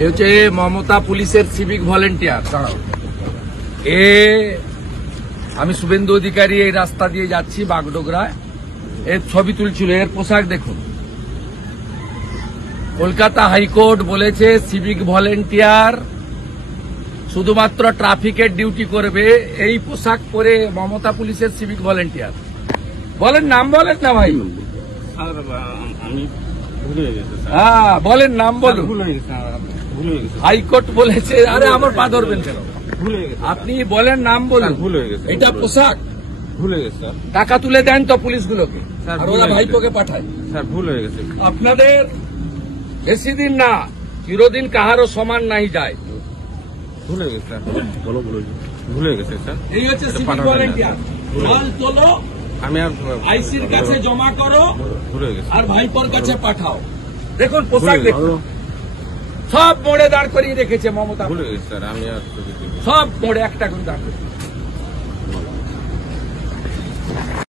এ হচ্ছে মমতা পুলিশের civic volunteer. আমি শুভেন্দু অধিকারী এই রাস্তা দিয়ে যাচ্ছি বাগডোগরায়, এর ছবি তুলছিল। এর পোশাক দেখুন। কলকাতা হাইকোর্ট বলেছে সিভিক ভলেন্টিয়ার শুধুমাত্র ট্রাফিকের ডিউটি করবে। এই পোশাক পরে মমতা পুলিশের সিভিক ভলেন্টিয়ার। বলেন নাম, বলেন না ভাই। হ্যাঁ বলেন নাম বলুন। হাইকোর্ট বলেছে। আরে আমার পা ধরবেন কেন? আপনি বলেন নাম বলুন। এটা পোশাক ভুল হয়ে গেছে। টাকা তুলে দেন তো পুলিশগুলোকে, আর ওরা ভাইপোকে পাঠায়। স্যার ভুল হয়ে গেছে। আপনাদের বেশি দিন না, চিরদিন কাহারও সমান নাই যায়। ভুল হয়ে গেছে স্যার। ভুল হয়ে গেছে স্যার। এই হচ্ছে সিভিক ভলেন্টিয়ার। মাল তোলো, আমি আর আইসির কাছে জমা করো, ভুল হয়ে গেছে। আর ভাইপোর কাছে পাঠাও। দেখুন পোশাক দেখুন, সব মোড়ে দাঁড় করিয়ে রেখেছে মমতা। ভুল হয়ে গেছে স্যার। আমি আর সব মোড়ে একটা করে দাঁড় করিয়ে।